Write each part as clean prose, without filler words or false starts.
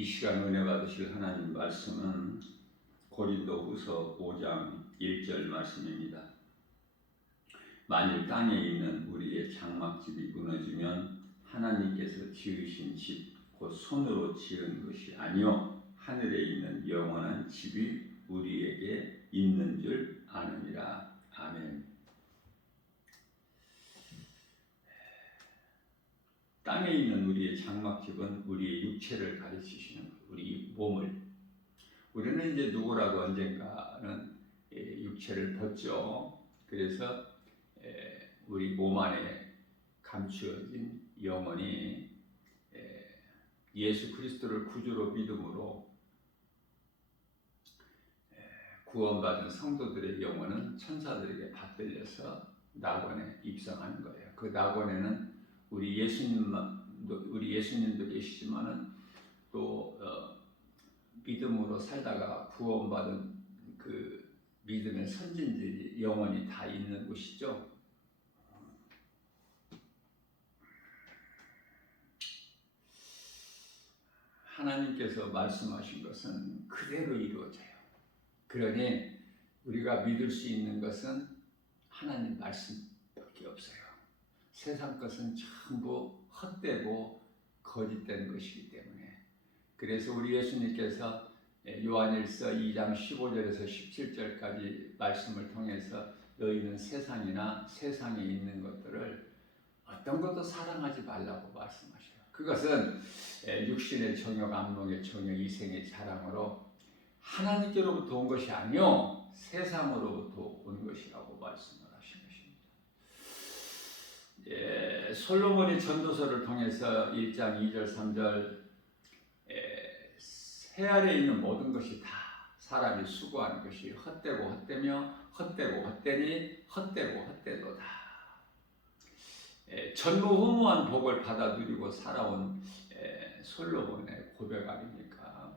이 시간 은혜 받으실 하나님 말씀은 고린도후서 5장 1절 말씀입니다. 만일 땅에 있는 우리의 장막집이 무너지면 하나님께서 지으신 집 곧 손으로 지은 것이 아니요 하늘에 있는 영원한 집이 우리에게 있는 줄 아느니라. 아멘. 땅에 있는 우리의 장막집은 우리의 육체를 가르치시는 거예요. 우리 몸을. 우리는 이제 누구라도 언젠가는 육체를 벗죠. 그래서 우리 몸 안에 감추어진 영혼이 예수 그리스도를 구주로 믿음으로 구원받은 성도들의 영혼은 천사들에게 받들려서 낙원에 입성하는 거예요. 그 낙원에는 우리 예수님도 계시지만은 또 믿음으로 살다가 구원받은 그 믿음의 선진들이 영원히 다 있는 곳이죠. 하나님께서 말씀하신 것은 그대로 이루어져요. 그러니 우리가 믿을 수 있는 것은 하나님 말씀밖에 없어요. 세상 것은 전부 헛되고 거짓된 것이기 때문에. 그래서 우리 예수님께서 요한일서 2장 15절에서 17절까지 말씀을 통해서 너희는 세상이나 세상에 있는 것들을 어떤 것도 사랑하지 말라고 말씀하셔요. 그것은 육신의 정욕, 안목의 정욕, 이생의 자랑으로 하나님께로부터 온 것이 아니요 세상으로부터 온 것이라고 말씀을 하신 것입니다. 솔로몬이 전도서를 통해서 1장 2절 3절 새 아래에 있는 모든 것이 다 사람이 수고하는 것이 헛되고 헛되며 헛되고 헛되니 헛되고 헛되도다. 전무후무한 복을 받아 누리고 살아온 솔로몬의 고백 아닙니까?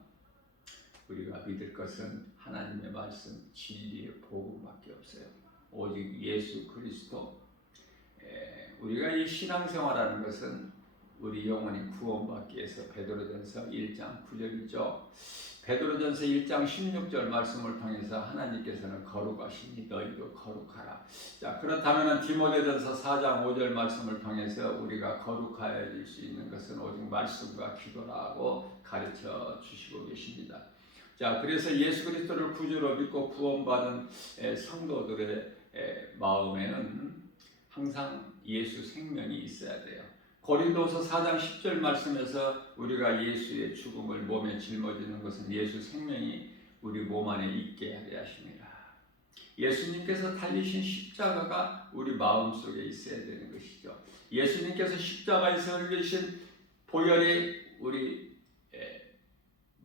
우리가 믿을 것은 하나님의 말씀, 진리의 복음밖에 없어요. 오직 예수 그리스도. 우리가 이 신앙생활하는 것은 우리 영혼이 구원받기 위해서 베드로전서 1장 9절이죠. 베드로전서 1장 16절 말씀을 통해서 하나님께서는 거룩하시니 너희도 거룩하라. 자, 그렇다면 디모데전서 4장 5절 말씀을 통해서 우리가 거룩해질 수 있는 것은 오직 말씀과 기도라고 가르쳐 주시고 계십니다. 자, 그래서 예수 그리스도를 구주로 믿고 구원받은 성도들의 마음에는 항상 예수 생명이 있어야 돼요. 고린도서 4장 10절 말씀에서 우리가 예수의 죽음을 몸에 짊어지는 것은 예수 생명이 우리 몸 안에 있게 하려 하십니다. 예수님께서 달리신 십자가가 우리 마음속에 있어야 되는 것이죠. 예수님께서 십자가에서 흘리신 보혈이 우리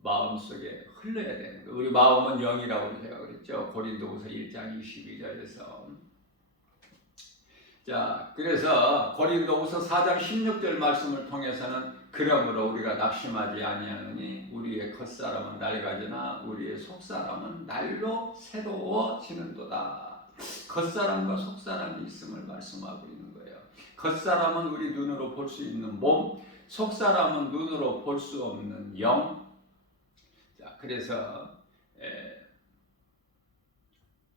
마음속에 흘러야 되는 거예요. 우리 마음은 영이라고 제가 그랬죠. 고린도후서 1장 22절에서. 자, 그래서 고린도후서 4장 16절 말씀을 통해서는 그러므로 우리가 낙심하지 아니하느니 우리의 겉사람은 낡아지나 우리의 속사람은 날로 새로워지는도다. 겉사람과 속사람이 있음을 말씀하고 있는 거예요. 겉사람은 우리 눈으로 볼 수 있는 몸, 속사람은 눈으로 볼 수 없는 영. 자, 그래서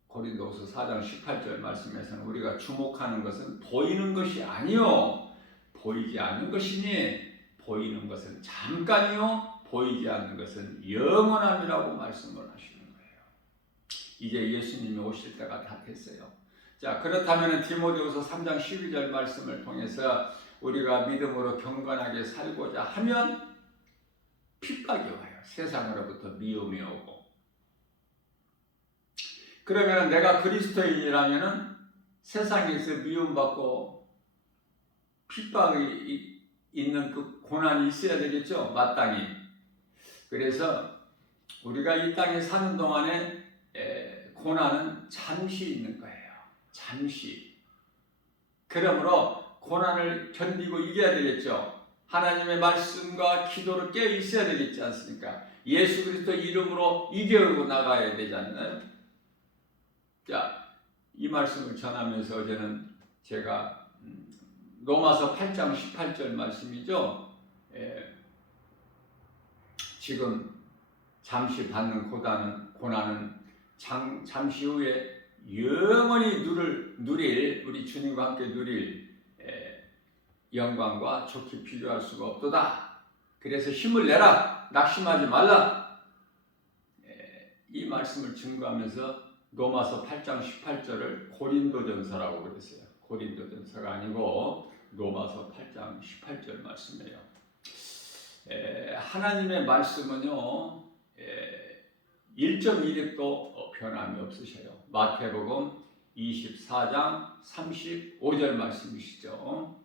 고린도후서 4장 18절 말씀에서는 우리가 주목하는 것은 보이는 것이 아니요 보이지 않는 것이니 보이는 것은 잠깐이요 보이지 않는 것은 영원함이라고 말씀을 하시는 거예요. 이제 예수님이 오실 때가 다 됐어요. 자, 그렇다면 디모데후서 3장 12절 말씀을 통해서 우리가 믿음으로 경건하게 살고자 하면 핍박이 와요. 세상으로부터 미움이 오고. 그러면 내가 그리스도인이라면 세상에서 미움받고 핍박이 있는 그 고난이 있어야 되겠죠. 마땅히. 그래서 우리가 이 땅에 사는 동안에 고난은 잠시 있는 거예요. 잠시. 그러므로 고난을 견디고 이겨야 되겠죠. 하나님의 말씀과 기도를 깨어 있어야 되겠지 않습니까? 예수 그리스도 이름으로 이겨고 나가야 되지 않나요? 자, 이 말씀을 전하면서 어제는 제가 로마서 8장 18절 말씀이죠. 지금 잠시 받는 고난은 잠시 후에 영원히 누릴 우리 주님과 함께 누릴 영광과 좋게 비교할 수가 없도다. 그래서 힘을 내라, 낙심하지 말라. 이 말씀을 증거하면서 로마서 8장 18절을 고린도전서라고 그랬어요. 고린도전서가 아니고 로마서 8장 18절 말씀이에요. 하나님의 말씀은요 1.1획도 변함이 없으셔요. 마태복음 24장 35절 말씀이시죠.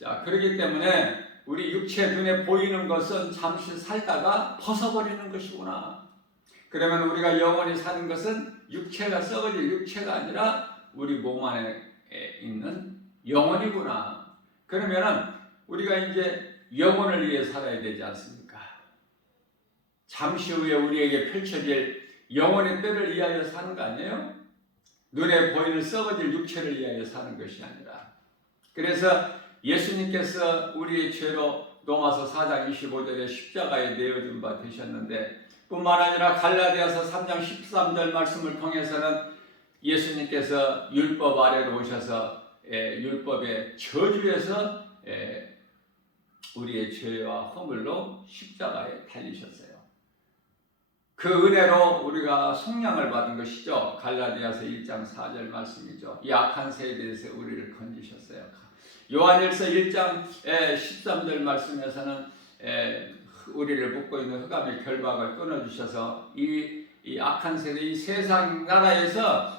자, 그렇기 때문에 우리 육체 눈에 보이는 것은 잠시 살다가 벗어버리는 것이구나. 그러면 우리가 영원히 사는 것은 육체가 썩어질 육체가 아니라 우리 몸 안에 있는 영혼이구나. 그러면 우리가 이제 영혼을 위해 살아야 되지 않습니까? 잠시 후에 우리에게 펼쳐질 영혼의 때를 위하여 사는 거 아니에요? 눈에 보이는 썩어질 육체를 위하여 사는 것이 아니라. 그래서 예수님께서 우리의 죄로 로마서 4장 25절에 십자가에 내어준 바 되셨는데, 뿐만 아니라 갈라디아서 3장 13절 말씀을 통해서는 예수님께서 율법 아래로 오셔서 율법의 저주에서 우리의 죄와 허물로 십자가에 달리셨어요. 그 은혜로 우리가 속량을 받은 것이죠. 갈라디아서 1장 4절 말씀이죠. 이 악한 세대에서 우리를 건지셨어요. 요한일서 1장 13절 말씀에서는 우리를 묶고 있는 흑암의 결박을 끊어주셔서 이 악한 세대, 이 세상 나라에서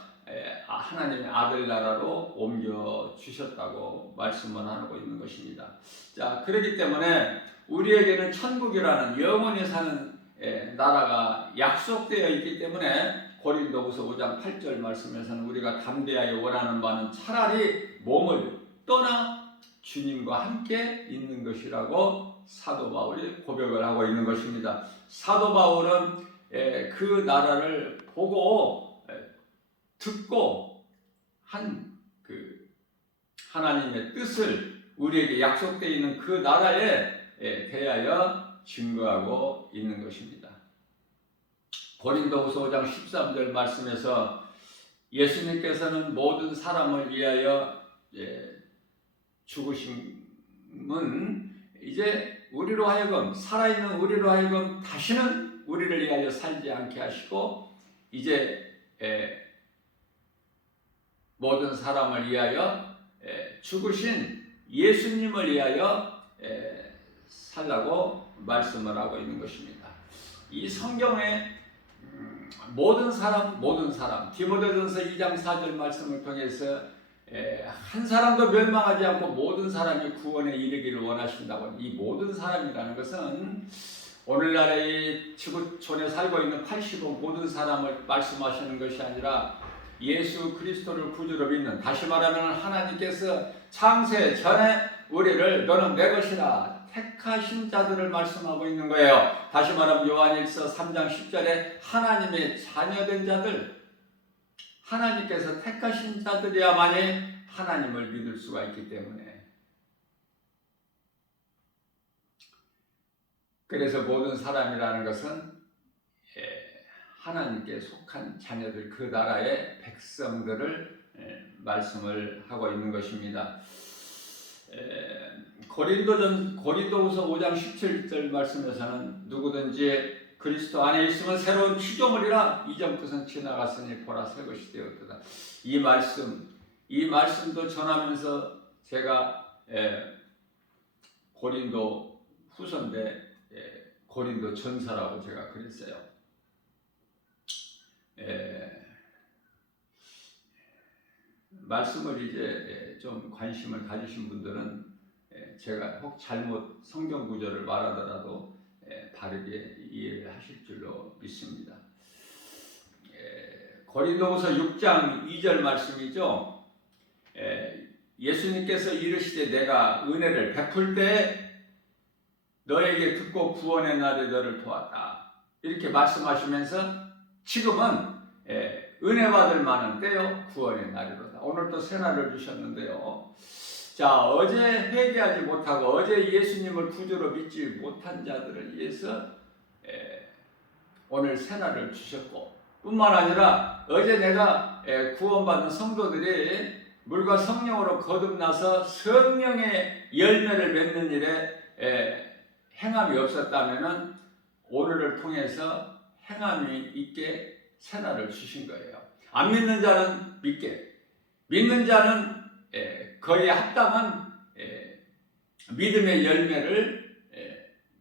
하나님의 아들 나라로 옮겨주셨다고 말씀을 하고 있는 것입니다. 자, 그렇기 때문에 우리에게는 천국이라는 영원히 사는 나라가 약속되어 있기 때문에 고린도후서 5장 8절 말씀에서는 우리가 담대하여 원하는 바는 차라리 몸을 떠나 주님과 함께 있는 것이라고 사도 바울이 고백을 하고 있는 것입니다. 사도 바울은 그 나라를 보고 듣고 한 그 하나님의 뜻을 우리에게 약속되어 있는 그 나라에 대하여 증거하고 있는 것입니다. 고린도후서 5장 13절 말씀에서 예수님께서는 모든 사람을 위하여 죽으심은 이제 우리로 하여금 살아있는 우리로 하여금 다시는 우리를 위하여 살지 않게 하시고 이제 모든 사람을 위하여 죽으신 예수님을 위하여 살라고 말씀을 하고 있는 것입니다. 이 성경에 모든 사람 디모데전서 2장 4절 말씀을 통해서 한 사람도 멸망하지 않고 모든 사람이 구원에 이르기를 원하신다고. 이 모든 사람이라는 것은 오늘날의 지구촌에 살고 있는 80억 모든 사람을 말씀하시는 것이 아니라 예수 그리스도를 구주로 믿는, 다시 말하면 하나님께서 창세 전에 우리를 너는 내 것이라 택하신 자들을 말씀하고 있는 거예요. 다시 말하면 요한일서 3장 10절에 하나님의 자녀된 자들, 하나님께서 택하신 자들이야만이 하나님을 믿을 수가 있기 때문에, 그래서 모든 사람이라는 것은 하나님께 속한 자녀들, 그 나라의 백성들을 말씀을 하고 있는 것입니다. 고린도후서 5장 17절 말씀에서는 누구든지 그리스도 안에 있으면 새로운 피조물이라 이전 것은 지나갔으니 보라 새 것이 되었도다. 이 말씀도 전하면서 제가 고린도 후서인데 고린도 전서라고 제가 그랬어요. 말씀을 이제 좀 관심을 가지신 분들은 제가 혹 잘못 성경 구절을 말하더라도 바르게 이해를 하실 줄로 믿습니다. 고린도후서 6장 2절 말씀이죠. 예수님께서 이르시되 내가 은혜를 베풀 때 너에게 듣고 구원의 날에 너를 도왔다. 이렇게 말씀하시면서 지금은 은혜 받을 만한 때요 구원의 날이로다. 오늘 또 새날을 주셨는데요. 자, 어제 회개하지 못하고 어제 예수님을 구주로 믿지 못한 자들을 위해서 오늘 새날을 주셨고, 뿐만 아니라 어제 내가 구원받은 성도들이 물과 성령으로 거듭나서 성령의 열매를 맺는 일에 행함이 없었다면은 오늘을 통해서 행함이 있게 새날을 주신 거예요. 안 믿는 자는 믿게, 믿는 자는 거기에 합당한 믿음의 열매를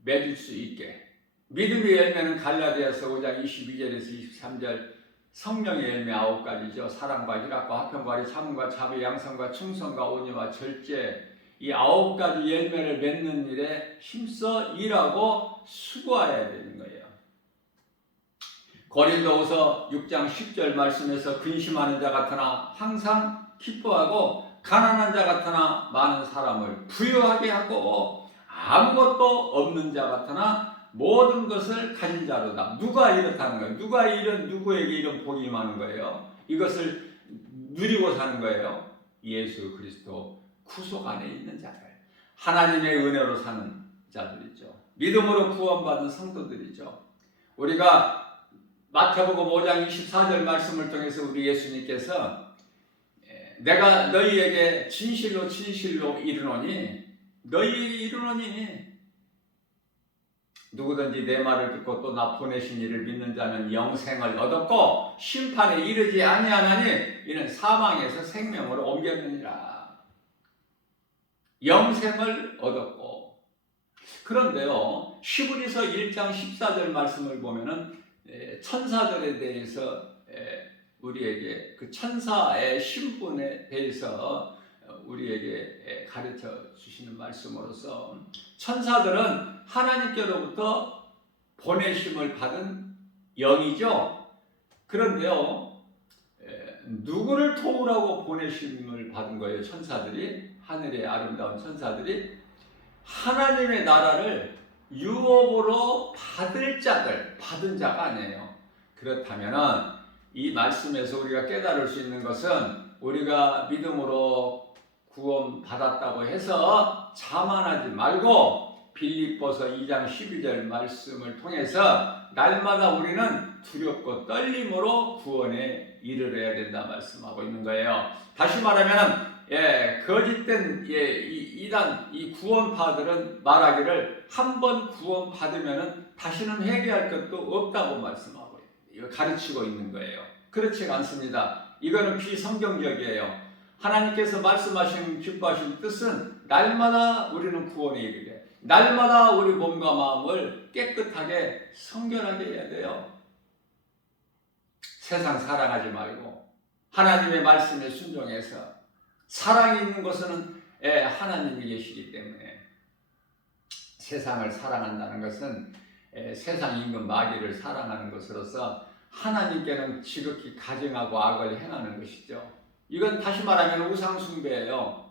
맺을 수 있게. 믿음의 열매는 갈라디아서 5장 22절에서 23절 성령의 열매 9가지죠. 사랑과 희락과 화평과 참음과 자비, 양선과 충성과 온유와 절제, 이 9가지 열매를 맺는 일에 힘써 일하고 수고해야 되는 거예요. 고린도후서 6장 10절 말씀에서 근심하는 자 같으나 항상 기뻐하고 가난한 자 같으나 많은 사람을 부유하게 하고 아무것도 없는 자 같으나 모든 것을 가진 자로다. 누가 이렇다는 거예요? 누구에게 이런 복이 임하는 거예요? 이것을 누리고 사는 거예요. 예수 그리스도 구속 안에 있는 자들, 하나님의 은혜로 사는 자들이죠. 믿음으로 구원받은 성도들이죠. 우리가 마태복음 5장 24절 말씀을 통해서 우리 예수님께서 내가 너희에게 진실로 이르노니 누구든지 내 말을 듣고 또 나 보내신 이를 믿는 자는 영생을 얻었고 심판에 이르지 아니하나니 이는 사망에서 생명으로 옮겼느니라. 영생을 얻었고. 그런데요, 히브리서 1장 14절 말씀을 보면은 천사들에 대해서 우리에게 그 천사의 신분에 대해서 우리에게 가르쳐 주시는 말씀으로서 천사들은 하나님께로부터 보내심을 받은 영이죠. 그런데요, 누구를 도우라고 보내심을 받은 거예요? 천사들이, 하늘의 아름다운 천사들이 하나님의 나라를 유업으로 받은 자가 아니에요. 그렇다면 이 말씀에서 우리가 깨달을 수 있는 것은 우리가 믿음으로 구원받았다고 해서 자만하지 말고 빌립보서 2장 12절 말씀을 통해서 날마다 우리는 두렵고 떨림으로 구원에 이르러야 된다 말씀하고 있는 거예요. 다시 말하면 거짓된 이 구원파들은 말하기를 한 번 구원받으면 다시는 회개할 것도 없다고 말씀하고 가르치고 있는 거예요. 그렇지 않습니다. 이거는 비성경적이에요. 하나님께서 말씀하신 기뻐하신 뜻은 날마다 우리는 구원에 이르게, 날마다 우리 몸과 마음을 깨끗하게 성결하게 해야 돼요. 세상 사랑하지 말고 하나님의 말씀에 순종해서, 사랑이 있는 곳에는 하나님이 계시기 때문에 세상을 사랑한다는 것은 세상 임금 마귀를 사랑하는 것으로서 하나님께는 지극히 가증하고 악을 행하는 것이죠. 이건 다시 말하면 우상숭배예요.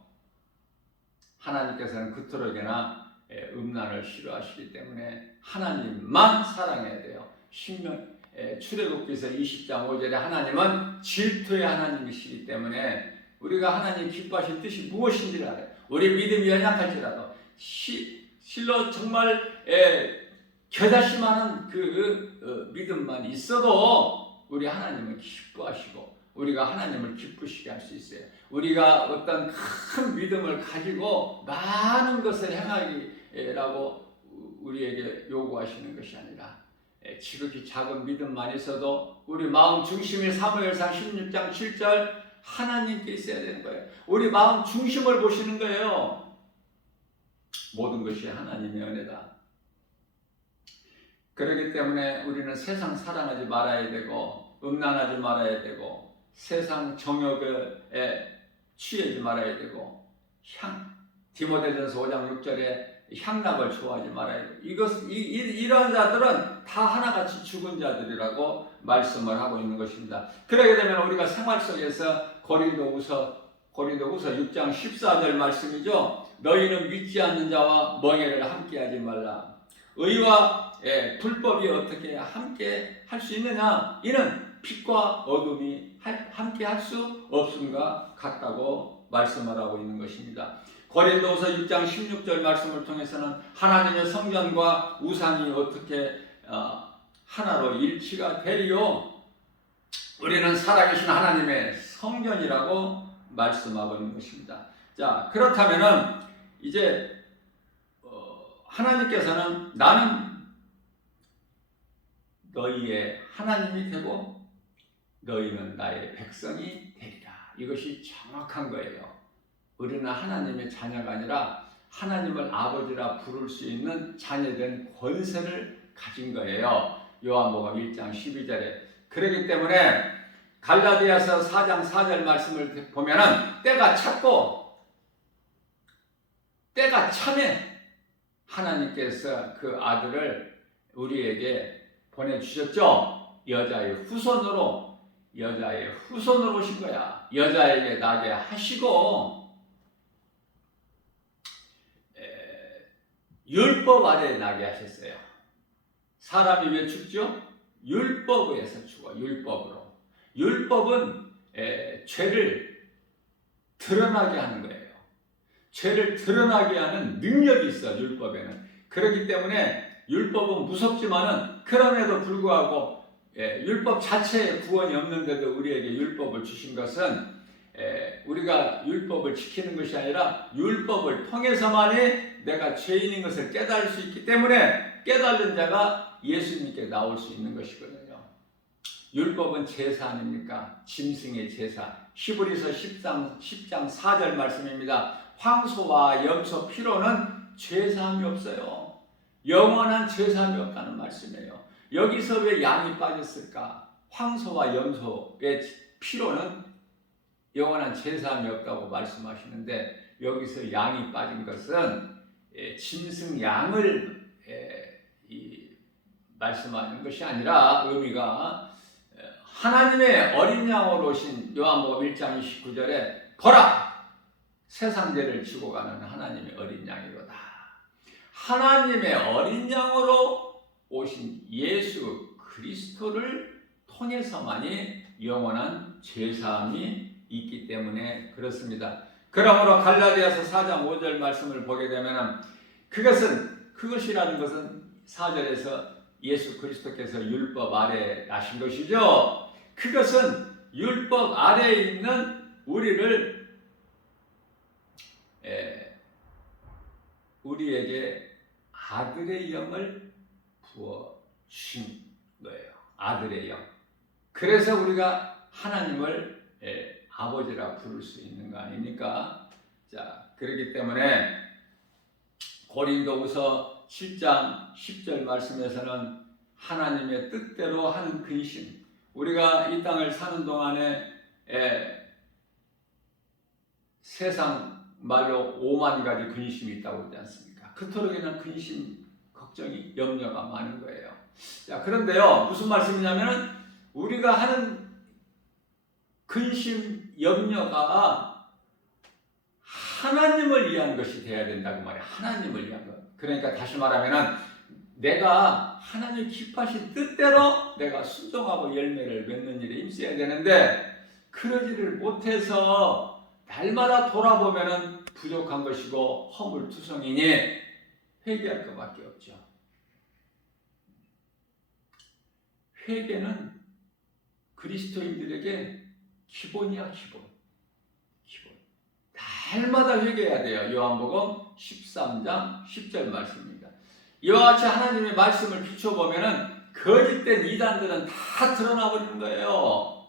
하나님께서는 그토록이나 음란을 싫어하시기 때문에 하나님만 사랑해야 돼요. 출애굽기서 20장 5절에 하나님은 질투의 하나님이시기 때문에 우리가 하나님 기뻐하실 뜻이 무엇인지를 알아요. 우리 믿음이 연약할지라도 실로 정말 겨자씨만한 그 믿음만 있어도 우리 하나님은 기뻐하시고 우리가 하나님을 기쁘시게 할 수 있어요. 우리가 어떤 큰 믿음을 가지고 많은 것을 행하기라고 우리에게 요구하시는 것이 아니라 지극히 작은 믿음만 있어도 우리 마음 중심이 사무엘상 16장 7절 하나님께 있어야 되는 거예요. 우리 마음 중심을 보시는 거예요. 모든 것이 하나님의 은혜다. 그렇기 때문에 우리는 세상 사랑하지 말아야 되고 음란하지 말아야 되고 세상 정욕에 취하지 말아야 되고 디모데전서 5장 6절에 향락을 좋아하지 말아야 되고 이런 자들은 다 하나같이 죽은 자들이라고 말씀을 하고 있는 것입니다. 그러게 되면 우리가 생활 속에서 고린도후서 6장 14절 말씀이죠. 너희는 믿지 않는 자와 멍에를 함께하지 말라. 의와 불법이 어떻게 함께 할 수 있느냐? 이는 빛과 어둠이 함께 할 수 없음과 같다고 말씀을 하고 있는 것입니다. 고린도후서 6장 16절 말씀을 통해서는 하나님의 성전과 우상이 어떻게 하나로 일치가 되리요 우리는 살아계신 하나님의 성전이라고 말씀하고 있는 것입니다. 자, 그렇다면은 이제 하나님께서는 나는 너희의 하나님이 되고 너희는 나의 백성이 되리라. 이것이 정확한 거예요. 우리는 하나님의 자녀가 아니라 하나님을 아버지라 부를 수 있는 자녀된 권세를 가진 거예요. 요한복음 1장 12절에. 그렇기 때문에 갈라디아서 4장 4절 말씀을 보면은 때가 찼고 때가 차면 하나님께서 그 아들을 우리에게 보내주셨죠. 여자의 후손으로 오신 거야. 여자에게 나게 하시고 율법 아래 나게 하셨어요. 사람이 왜 죽죠? 율법에서 죽어. 율법으로. 율법은 죄를 드러나게 하는 거예요. 죄를 드러나게 하는 능력이 있어. 율법에는. 그렇기 때문에 율법은 무섭지만은 그럼에도 불구하고 율법 자체에 구원이 없는데도 우리에게 율법을 주신 것은 우리가 율법을 지키는 것이 아니라 율법을 통해서만이 내가 죄인인 것을 깨달을 수 있기 때문에 깨달은 자가 예수님께 나올 수 있는 것이거든요. 율법은 제사 아닙니까? 짐승의 제사. 히브리서 10장 4절 말씀입니다. 황소와 염소 피로는 죄사함이 없어요. 영원한 죄사함이 없다는 말씀이에요. 여기서 왜 양이 빠졌을까? 황소와 염소의 피로는 영원한 죄사함이 없다고 말씀하시는데 여기서 양이 빠진 것은 짐승 양을 말씀하는 것이 아니라 의미가 하나님의 어린 양으로 오신 요한복음 1장 29절에 보라! 세상 죄를 지고 가는 하나님의 어린 양이로다. 하나님의 어린 양으로 오신 예수 그리스도를 통해서만이 영원한 죄사함이 있기 때문에 그렇습니다. 그러므로 갈라디아서 4장 5절 말씀을 보게 되면 그것이라는 것은 4절에서 예수 그리스도께서 율법 아래에 나신 것이죠. 그것은 율법 아래에 있는 우리에게 아들의 영을 부어 주신 거예요. 아들의 영. 그래서 우리가 하나님을 아버지라 부를 수 있는 거 아닙니까? 자, 그렇기 때문에 고린도후서 7장 10절 말씀에서는 하나님의 뜻대로 하는 근심. 우리가 이 땅을 사는 동안에 세상 말로 5만 가지 근심이 있다고 그러지 않습니까? 그토록이나 근심, 걱정이, 염려가 많은 거예요. 자, 그런데요, 무슨 말씀이냐면은 우리가 하는 근심, 염려가 하나님을 위한 것이 되어야 된다고 말이에요. 하나님을 위한 것. 그러니까 다시 말하면은 내가 하나님 기뻐하신 뜻대로 내가 순종하고 열매를 맺는 일에 힘써야 되는데 그러지를 못해서 날마다 돌아보면은 부족한 것이고 허물투성이니 회개할 것밖에 없죠. 회개는 그리스도인들에게 기본이야, 기본. 날마다 회개해야 돼요. 요한복음 13장 10절 말씀입니다. 이와 같이 하나님의 말씀을 비춰보면은 거짓된 이단들은 다 드러나 버리는 거예요.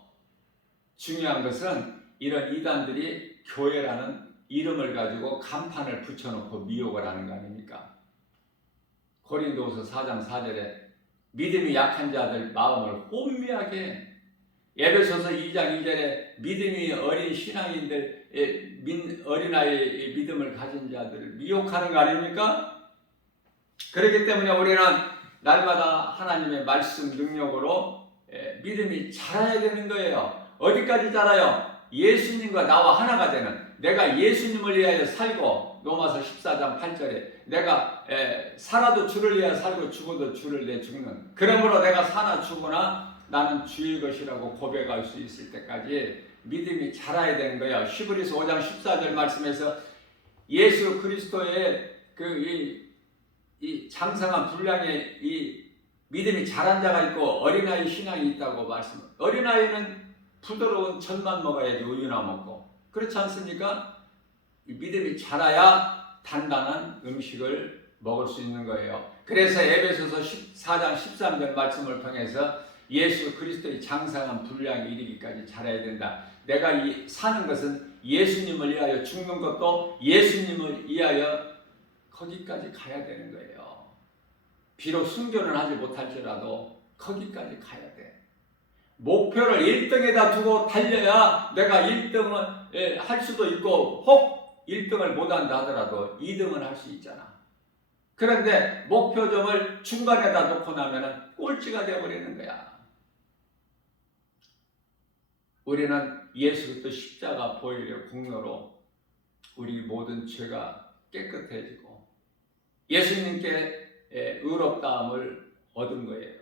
중요한 것은 이런 이단들이 교회라는 이름을 가지고 간판을 붙여놓고 미혹을 하는 거 아닙니까? 고린도후서 4장 4절에 믿음이 약한 자들 마음을 혼미하게, 에베소서 2장 2절에 믿음이 어린 신앙인들, 어린아이의 믿음을 가진 자들을 미혹하는 거 아닙니까? 그렇기 때문에 우리는 날마다 하나님의 말씀 능력으로 믿음이 자라야 되는 거예요. 어디까지 자라요? 예수님과 나와 하나가 되는, 내가 예수님을 위하여 살고, 로마서 14장 8절에 내가 살아도 주를 위하여 살고 죽어도 주를 위하여 죽는, 그러므로 내가 사나 죽으나 나는 주의 것이라고 고백할 수 있을 때까지 믿음이 자라야 되는 거예요. 히브리서 5장 14절 말씀에서 예수 그리스도의 이 장성한 분량의 이 믿음이 자란 자가 있고 어린아이 신앙이 있다고 말씀. 어린아이는 부드러운 젖만 먹어야지 우유나 먹고. 그렇지 않습니까? 믿음이 자라야 단단한 음식을 먹을 수 있는 거예요. 그래서 에베소서 14장 13절 말씀을 통해서 예수 그리스도의 장성한 분량이 이르기까지 자라야 된다. 내가 사는 것은 예수님을 위하여 죽는 것도 예수님을 위하여 거기까지 가야 되는 거예요. 비록 순교는 하지 못할지라도 거기까지 가야 돼. 목표를 1등에다 두고 달려야 내가 1등을 할 수도 있고, 혹 1등을 못한다 하더라도 2등은 할 수 있잖아. 그런데 목표점을 중간에다 놓고 나면 꼴찌가 되어버리는 거야. 우리는 예수 그리스도 십자가 보혈의 공로로 우리 모든 죄가 깨끗해지고 예수님께 의롭다함을 얻은 거예요.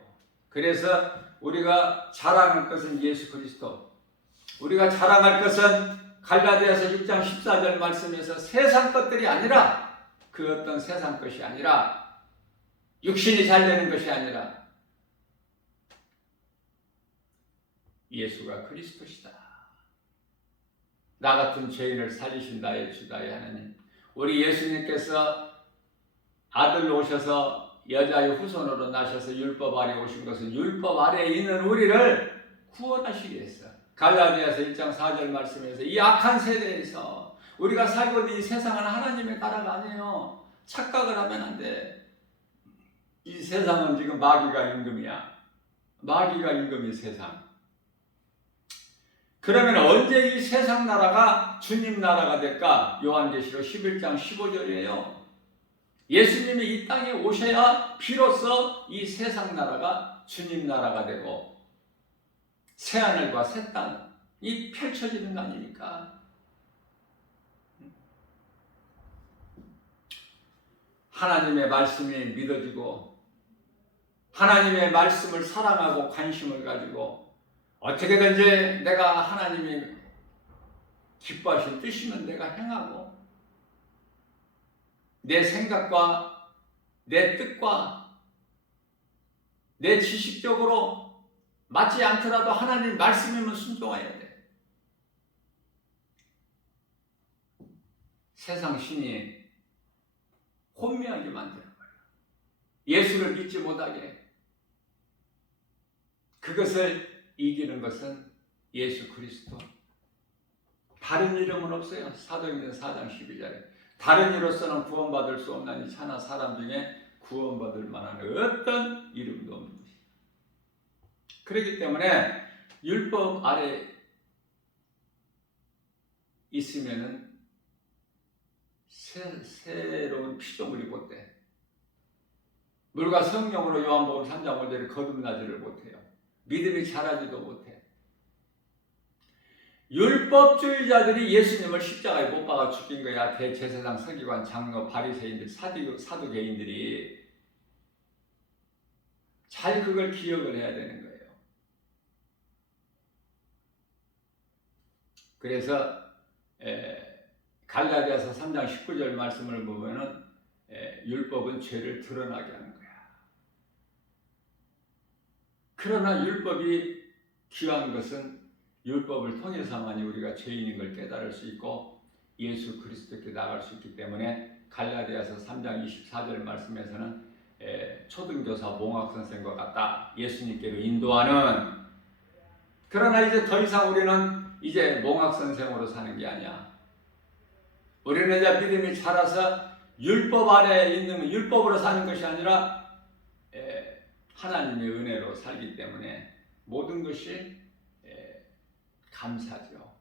그래서 우리가 자랑할 것은 예수 그리스도. 우리가 자랑할 것은 갈라디아서 6장 14절 말씀에서 세상 것들이 아니라, 그 어떤 세상 것이 아니라, 육신이 잘 되는 것이 아니라 예수가 그리스도시다. 나 같은 죄인을 살리신 나의 주 나의 하나님. 우리 예수님께서 아들로 오셔서 여자의 후손으로 나셔서 율법 아래 오신 것은 율법 아래에 있는 우리를 구원하시기 위해서. 갈라디아서 1장 4절 말씀에서 이 악한 세대에서 우리가 살고 있는 이 세상은 하나님의 나라가 아니에요. 착각을 하면 안 돼. 이 세상은 지금 마귀가 임금이야. 마귀가 임금이 세상. 그러면 언제 이 세상 나라가 주님 나라가 될까? 요한계시록 11장 15절이에요. 예수님이 이 땅에 오셔야 비로소 이 세상 나라가 주님 나라가 되고 새하늘과 새 땅이 펼쳐지는 거 아닙니까? 하나님의 말씀이 믿어지고 하나님의 말씀을 사랑하고 관심을 가지고 어떻게든지 내가 하나님이 기뻐하신 뜻이면 내가 행하고 내 생각과 내 뜻과 내 지식적으로 맞지 않더라도 하나님 말씀이면 순종해야 돼. 세상 신이 혼미하게 만드는 거예요. 예수를 믿지 못하게. 그것을 이기는 것은 예수 그리스도. 다른 이름은 없어요. 사도행전 4장 12절에 다른 이로서는 구원받을 수 없나니 차나 사람 중에 구원받을 만한 어떤 이름도 없는 것이다. 그렇기 때문에 율법 아래 있으면은 새로운 피조물이 못 돼. 물과 성령으로 요한복음 3장 5절에 거듭나지를 못해요. 믿음이 자라지도 못해. 율법주의자들이 예수님을 십자가에 못 박아 죽인 거야. 대제사장, 서기관, 장로, 바리새인들, 사두개인들이 잘 그걸 기억을 해야 되는 거예요. 그래서 갈라디아서 3장 19절 말씀을 보면은 율법은 죄를 드러나게 하는 거야. 그러나 율법이 귀한 것은 율법을 통해서만이 우리가 죄인인 걸 깨달을 수 있고 예수 그리스도께 나갈 수 있기 때문에 갈라디아서 3장 24절 말씀에서는 초등교사 몽학선생과 같다. 예수님께로 인도하는. 그러나 이제 더 이상 우리는 이제 몽학선생으로 사는 게 아니야. 우리는 이제 믿음이 자라서 율법 아래에 있는 율법으로 사는 것이 아니라 하나님의 은혜로 살기 때문에 모든 것이 감사죠.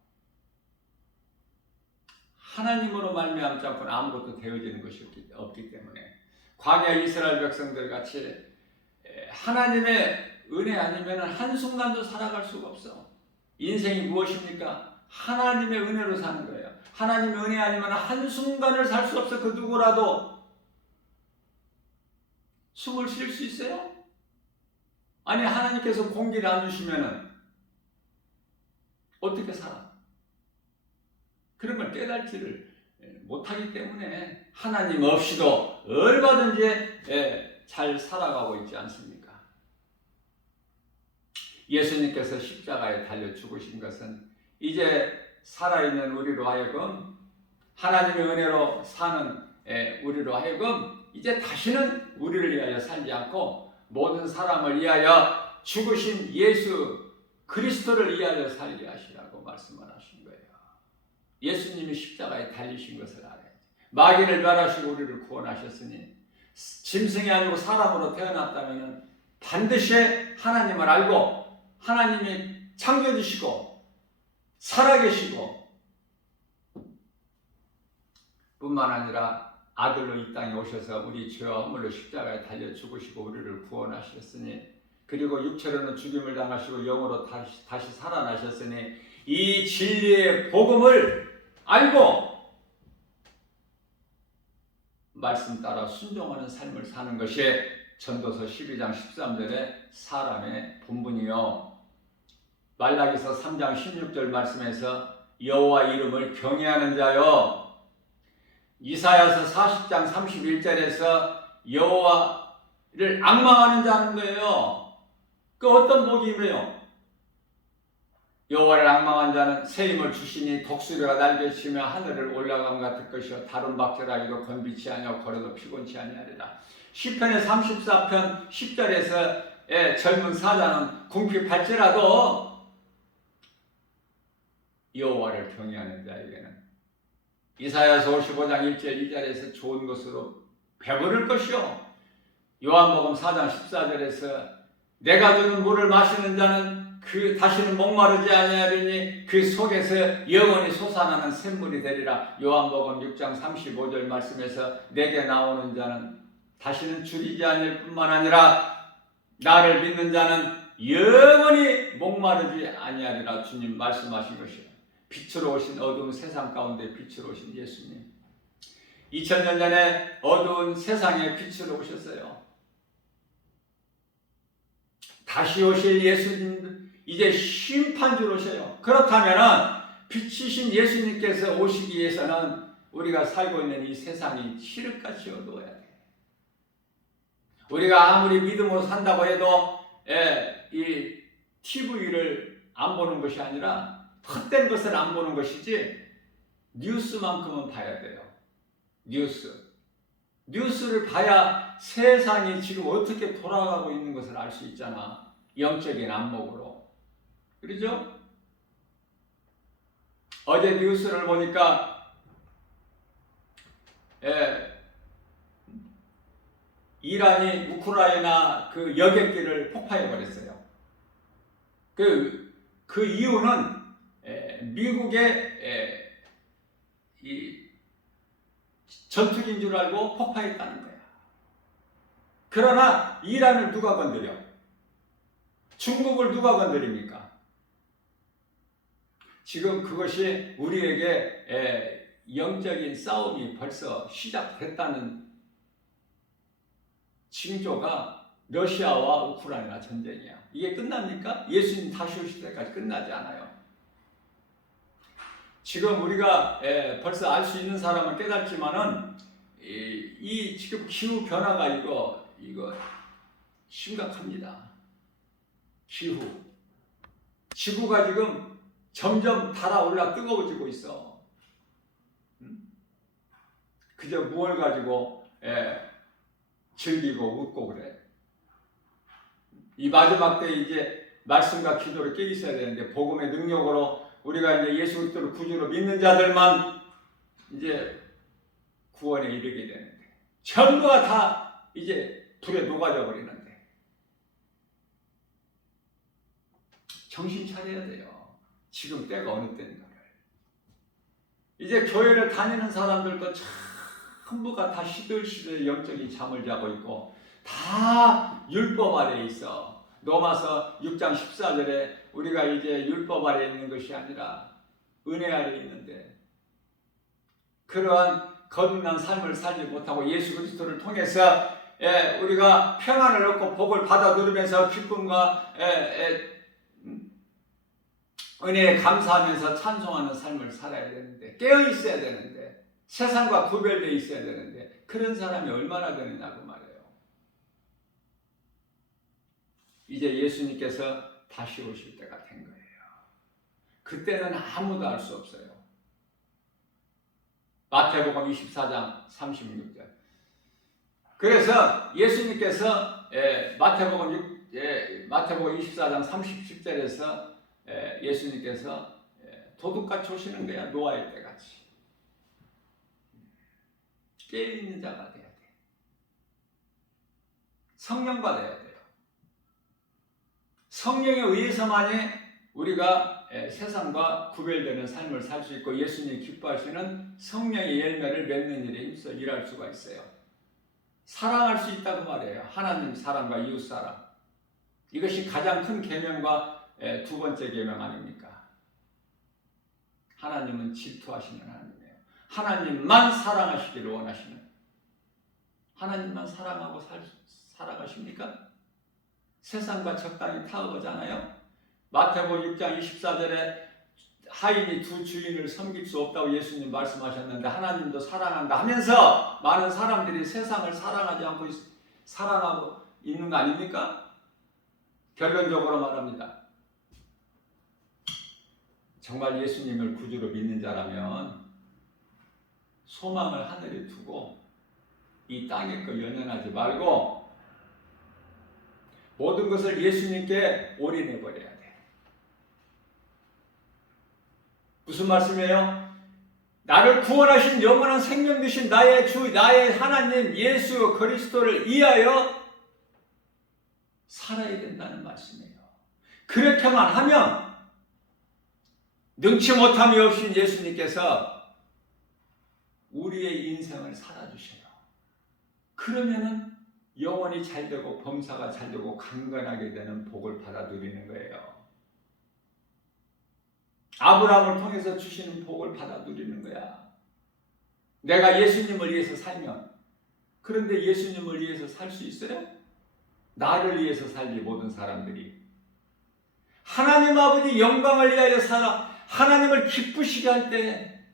하나님으로 말미암지 않고는 아무것도 되어지는 것이 없기 때문에 광야 이스라엘 백성들 같이 하나님의 은혜 아니면 한순간도 살아갈 수가 없어. 인생이 무엇입니까? 하나님의 은혜로 사는 거예요. 하나님의 은혜 아니면 한순간을 살 수 없어. 그 누구라도. 숨을 쉴 수 있어요? 아니, 하나님께서 공기를 안 주시면은 어떻게 살아? 그런 걸 깨달지를 못하기 때문에 하나님 없이도 얼마든지 잘 살아가고 있지 않습니까? 예수님께서 십자가에 달려 죽으신 것은 이제 살아있는 우리로 하여금 하나님의 은혜로 사는 우리로 하여금 이제 다시는 우리를 위하여 살지 않고 모든 사람을 위하여 죽으신 예수 그리스도를 위하여 살게 하시라고 말씀을 하신 거예요. 예수님이 십자가에 달리신 것을 알아야지. 마귀를 멸하시고 우리를 구원하셨으니 짐승이 아니고 사람으로 태어났다면 반드시 하나님을 알고 하나님이 창조주시고 살아계시고 뿐만 아니라 아들로 이 땅에 오셔서 우리 죄와 허물로 십자가에 달려 죽으시고 우리를 구원하셨으니 그리고 육체로는 죽임을 당하시고 영으로 다시 살아나셨으니 이 진리의 복음을 알고 말씀 따라 순종하는 삶을 사는 것이 전도서 12장 13절의 사람의 본분이요. 말라기서 3장 16절 말씀에서 여호와 이름을 경외하는 자요. 이사야서 40장 31절에서 여호와를 앙망하는 자는 거예요. 그 어떤 복이며 여호와를 앙망한 자는 새 힘을 주시니 독수리가 날개치며 하늘을 올라감 같을 것이요 다른 박질하기도 건비치 아니하고 걸어도 피곤치 아니하리라. 시편의 34편 10절에서 젊은 사자는 궁핍할지라도 여호와를 경외하는 자에게는 이사야서 55장 1절 2절에서 좋은 것으로 배부를 것이요 요한복음 4장 14절에서 내가 주는 물을 마시는 자는 그 다시는 목마르지 아니하리니 그 속에서 영원히 솟아나는 샘물이 되리라. 요한복음 6장 35절 말씀에서 내게 나오는 자는 다시는 줄이지 않을 뿐만 아니라 나를 믿는 자는 영원히 목마르지 아니하리라. 주님 말씀하신 것이에요. 빛으로 오신 어두운 세상 가운데 빛으로 오신 예수님 2000년 전에 어두운 세상에 빛으로 오셨어요. 다시 오실 예수님 이제 심판주로 오셔요. 그렇다면 빛이신 예수님께서 오시기 위해서는 우리가 살고 있는 이 세상이 칠흑같이 어두워야 돼. 우리가 아무리 믿음으로 산다고 해도 이 TV를 안 보는 것이 아니라 헛된 것을 안 보는 것이지 뉴스만큼은 봐야 돼요. 뉴스를 봐야 세상이 지금 어떻게 돌아가고 있는 것을 알 수 있잖아. 영적인 안목으로. 그렇죠? 어제 뉴스를 보니까 이란이 우크라이나 그 여객기를 폭파해버렸어요. 그 이유는 미국의 이 전투기인 줄 알고 폭파했다는 거야. 그러나 이란을 누가 건드려? 중국을 누가 건드립니까? 지금 그것이 우리에게 영적인 싸움이 벌써 시작됐다는 징조가 러시아와 우크라이나 전쟁이야. 이게 끝납니까? 예수님 다시 오실 때까지 끝나지 않아요. 지금 우리가 벌써 알 수 있는 사람은 깨닫지만은 이 지금 기후 변화가 이거 심각합니다. 지구가 지금 점점 달아올라 뜨거워지고 있어. 그저 무엇을 가지고 즐기고 웃고 그래. 이 마지막 때 이제 말씀과 기도를 깨 있어야 되는데 복음의 능력으로 우리가 이제 예수 그리스도를 구주로 믿는 자들만 이제 구원에 이르게 되는데 전부가 다 이제 불에 녹아져 버리는데 정신 차려야 돼요. 지금 때가 어느 때인가를. 이제 교회를 다니는 사람들도 전부가 다 시들시들 영적인 잠을 자고 있고 다 율법 아래에 있어. 로마서 6장 14절에 우리가 이제 율법 아래에 있는 것이 아니라 은혜 아래에 있는데 그러한 거듭난 삶을 살지 못하고 예수 그리스도를 통해서 우리가 평안을 얻고 복을 받아 누리면서 기쁨과 은혜에 감사하면서 찬송하는 삶을 살아야 되는데 깨어 있어야 되는데 세상과 구별되어 있어야 되는데 그런 사람이 얼마나 되느냐고 말해요. 이제 예수님께서 다시 오실 때가 된 거예요. 그때는 아무도 알 수 없어요. 마태복음 24장 36절. 그래서 예수님께서 마태복음 24장 37절에서 예수님께서 도둑같이 오시는 거야. 노아의 때같이. 깨어있는 자가 돼야 돼. 성령 받아야 돼요. 성령에 의해서만이 우리가 세상과 구별되는 삶을 살 수 있고 예수님이 기뻐하시는 성령의 열매를 맺는 일에 힘써 일할 수가 있어요. 사랑할 수 있다고 말해요. 하나님 사랑과 이웃 사랑. 이것이 가장 큰 계명과 두 번째 계명 아닙니까? 하나님은 질투하시는 하나님이에요. 하나님만 사랑하시기를 원하시는. 하나님만 사랑하고 살아가십니까? 세상과 적당히 타협하잖아요. 마태복음 6장 24절에 하인이 두 주인을 섬길 수 없다고 예수님 말씀하셨는데 하나님도 사랑한다 하면서 많은 사람들이 세상을 사랑하지 않고 사랑하고 있는 거 아닙니까? 결론적으로 말합니다. 정말 예수님을 구주로 믿는 자라면 소망을 하늘에 두고 이 땅의 거 연연하지 말고 모든 것을 예수님께 올인해 버려야 돼. 무슨 말씀이에요? 나를 구원하신 영원한 생명 되신 나의 주, 나의 하나님 예수 그리스도를 위하여 살아야 된다는 말씀이에요. 그렇게만 하면 능치 못함이 없인 예수님께서 우리의 인생을 살아주셔요. 그러면은 영혼이 잘되고 범사가 잘되고 강건하게 되는 복을 받아 누리는 거예요. 아브라함을 통해서 주시는 복을 받아 누리는 거야. 내가 예수님을 위해서 살면. 그런데 예수님을 위해서 살 수 있어요? 나를 위해서 살지 모든 사람들이. 하나님 아버지 영광을 위하여 살아 하나님을 기쁘시게 할 때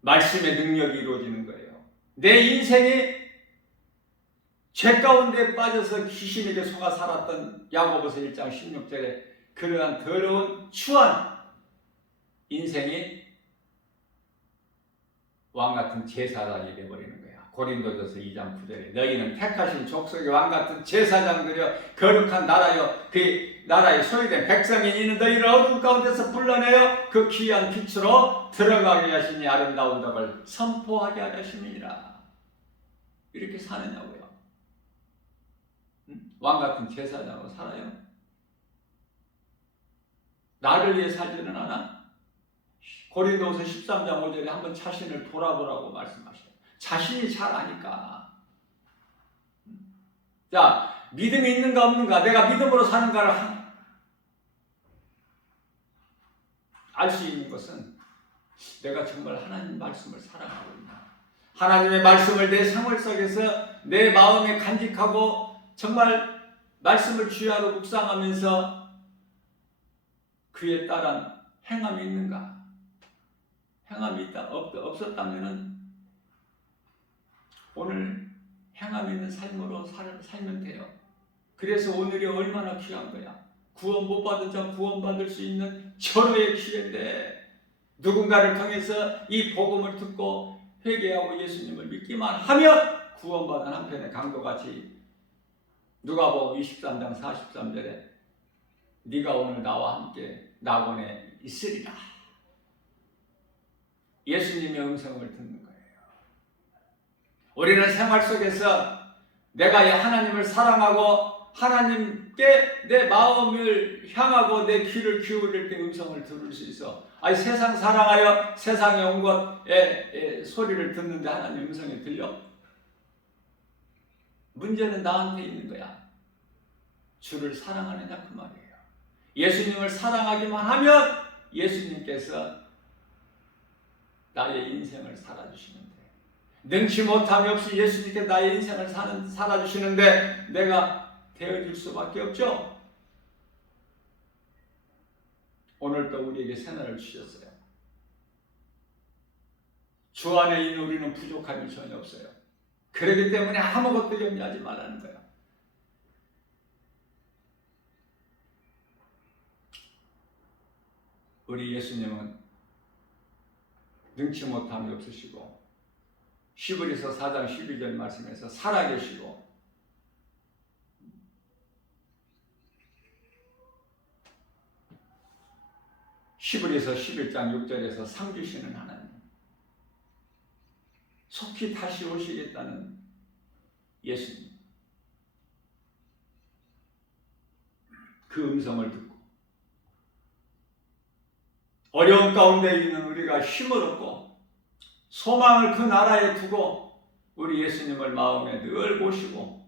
말씀의 능력이 이루어지는 거예요. 내 인생이 죄 가운데 빠져서 귀신에게 속아 살았던 야고보서 1장 16절에 그러한 더러운 추한 인생이 왕같은 제사장이 되어버리는 거야. 고린도전서 2장 9절에 너희는 택하신 족속의 왕같은 제사장들이여 거룩한 나라여 그 나라에 소유된 백성이 있는 너희를 어둠 가운데서 불러내어 그 귀한 빛으로 들어가게 하시니 아름다운 덕을 선포하게 하심이니라. 이렇게 사느냐고요. 왕같은 제사장으로 살아요? 나를 위해 살지는 않아? 고린도서 13장 5절에 한번 자신을 돌아보라고 말씀하셔요. 자신이 잘 아니까. 자, 믿음이 있는가 없는가, 내가 믿음으로 사는가를 알 수 있는 것은 내가 정말 하나님 말씀을 사랑하고 있나, 하나님의 말씀을 내 생활 속에서 내 마음에 간직하고 정말 말씀을 주야로 묵상하면서 그에 따른 행함이 있는가. 행함이 없었다면 오늘 행함 있는 삶으로 살면 돼요. 그래서 오늘이 얼마나 귀한 거야. 구원 못 받은 자 구원 받을 수 있는 절호의 기회인데 누군가를 통해서 이 복음을 듣고 회개하고 예수님을 믿기만 하면 구원받은 한편의 강도같이 누가복음 23장 43절에 네가 오늘 나와 함께 낙원에 있으리라. 예수님의 음성을 듣는 거예요. 우리는 생활 속에서 내가 하나님을 사랑하고 하나님께 내 마음을 향하고 내 귀를 기울일 때 음성을 들을 수 있어. 아니 세상 사랑하여 세상에 온 것에 소리를 듣는데 하나님 음성이 들려? 문제는 나한테 있는 거야. 주를 사랑하느냐 그 말이에요. 예수님을 사랑하기만 하면 예수님께서 나의 인생을 살아주시는데, 능치 못함이 없이 예수님께 나의 인생을 살아주시는데 내가 되어질 수밖에 없죠. 오늘도 우리에게 새날을 주셨어요. 주 안에 있는 우리는 부족함이 전혀 없어요. 그렇기 때문에 아무것도 염려하지 말라는 거예요. 우리 예수님은 능치 못함이 없으시고 히브리서 4장 12절 말씀에서 살아계시고 히브리서 11장 6절에서 상 주시는 하나님, 속히 다시 오시겠다는 예수님, 그 음성을 듣고 어려운 가운데 있는 우리가 힘을 얻고 소망을 그 나라에 두고 우리 예수님을 마음에 늘 모시고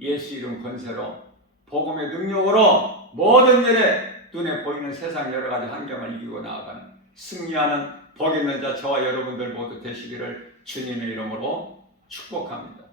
예수 이름 권세로 복음의 능력으로 모든 일에 눈에 보이는 세상 여러 가지 환경을 이기고 나아가는 승리하는 복 있는 자 저와 여러분들 모두 되시기를 주님의 이름으로 축복합니다.